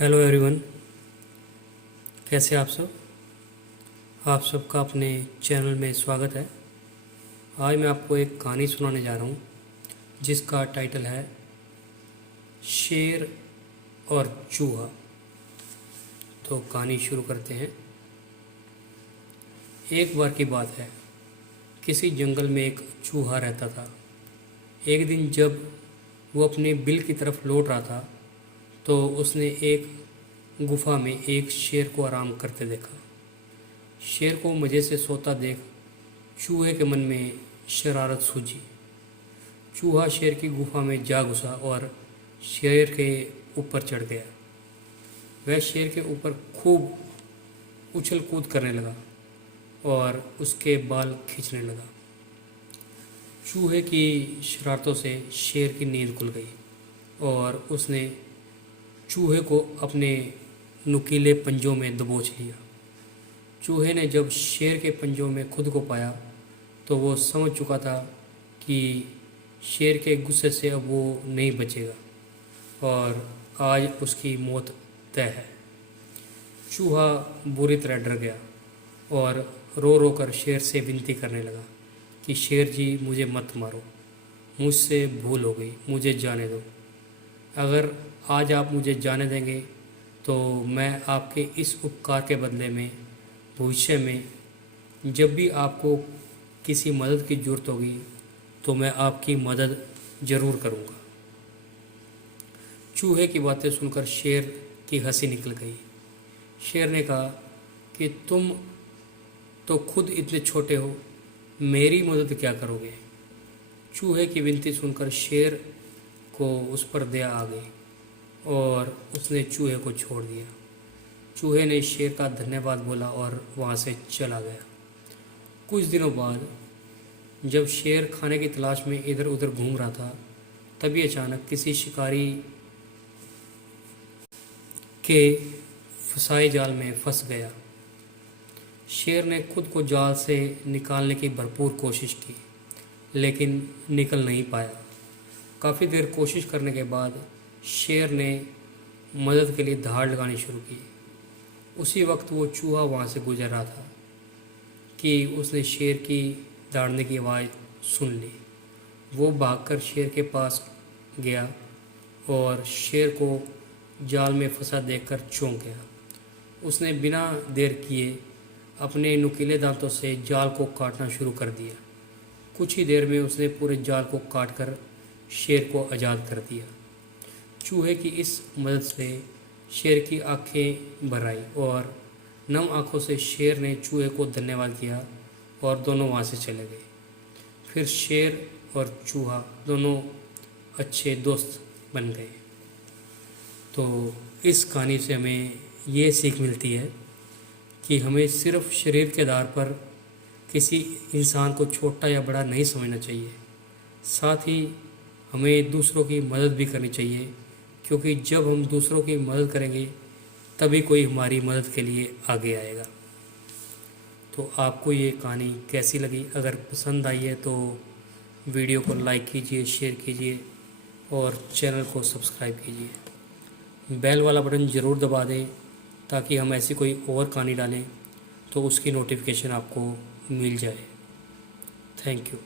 Hello everyone, कैसे आप सब। आप सबका अपने चैनल में स्वागत है। आज मैं आपको एक कहानी सुनाने जा रहा हूँ जिसका टाइटल है शेर और चूहा। तो कहानी शुरू करते हैं। एक बार की बात है, किसी जंगल में एक चूहा रहता था। एक दिन जब वो अपने बिल की तरफ लौट रहा था तो उसने एक गुफा में एक शेर को आराम करते देखा। शेर को मज़े से सोता देख चूहे के मन में शरारत सूझी। चूहा शेर की गुफा में जा घुसा और शेर के ऊपर चढ़ गया। वह शेर के ऊपर खूब उछल कूद करने लगा और उसके बाल खींचने लगा। चूहे की शरारतों से शेर की नींद खुल गई और उसने चूहे को अपने नुकीले पंजों में दबोच लिया। चूहे ने जब शेर के पंजों में खुद को पाया तो वो समझ चुका था कि शेर के गुस्से से अब वो नहीं बचेगा और आज उसकी मौत तय है। चूहा बुरी तरह डर गया और रो रो कर शेर से विनती करने लगा कि शेर जी, मुझे मत मारो, मुझसे भूल हो गई, मुझे जाने दो। अगर आज आप मुझे जाने देंगे तो मैं आपके इस उपकार के बदले में भविष्य में जब भी आपको किसी मदद की ज़रूरत होगी तो मैं आपकी मदद ज़रूर करूँगा। चूहे की बातें सुनकर शेर की हंसी निकल गई। शेर ने कहा कि तुम तो खुद इतने छोटे हो, मेरी मदद क्या करोगे। चूहे की विनती सुनकर शेर को उस पर दया आ गई और उसने चूहे को छोड़ दिया। चूहे ने शेर का धन्यवाद बोला और वहाँ से चला गया। कुछ दिनों बाद जब शेर खाने की तलाश में इधर उधर घूम रहा था तभी अचानक किसी शिकारी के फंसाए जाल में फंस गया। शेर ने खुद को जाल से निकालने की भरपूर कोशिश की लेकिन निकल नहीं पाया। काफ़ी देर कोशिश करने के बाद शेर ने मदद के लिए दहाड़ लगानी शुरू की। उसी वक्त वो चूहा वहाँ से गुजर रहा था कि उसने शेर की दहाड़ने की आवाज़ सुन ली। वो भागकर शेर के पास गया और शेर को जाल में फंसा देखकर चौंक गया। उसने बिना देर किए अपने नुकीले दांतों से जाल को काटना शुरू कर दिया। कुछ ही देर में उसने पूरे जाल को काटकर शेर को आज़ाद कर दिया। चूहे की इस मदद से शेर की आंखें भर आई और नम आंखों से शेर ने चूहे को धन्यवाद किया और दोनों वहाँ से चले गए। फिर शेर और चूहा दोनों अच्छे दोस्त बन गए। तो इस कहानी से हमें ये सीख मिलती है कि हमें सिर्फ शरीर के आधार पर किसी इंसान को छोटा या बड़ा नहीं समझना चाहिए। साथ ही हमें दूसरों की मदद भी करनी चाहिए, क्योंकि जब हम दूसरों की मदद करेंगे तभी कोई हमारी मदद के लिए आगे आएगा। तो आपको ये कहानी कैसी लगी? अगर पसंद आई है तो वीडियो को लाइक कीजिए, शेयर कीजिए और चैनल को सब्सक्राइब कीजिए। बेल वाला बटन ज़रूर दबा दें ताकि हम ऐसी कोई और कहानी डालें तो उसकी नोटिफिकेशन आपको मिल जाए। Thank you.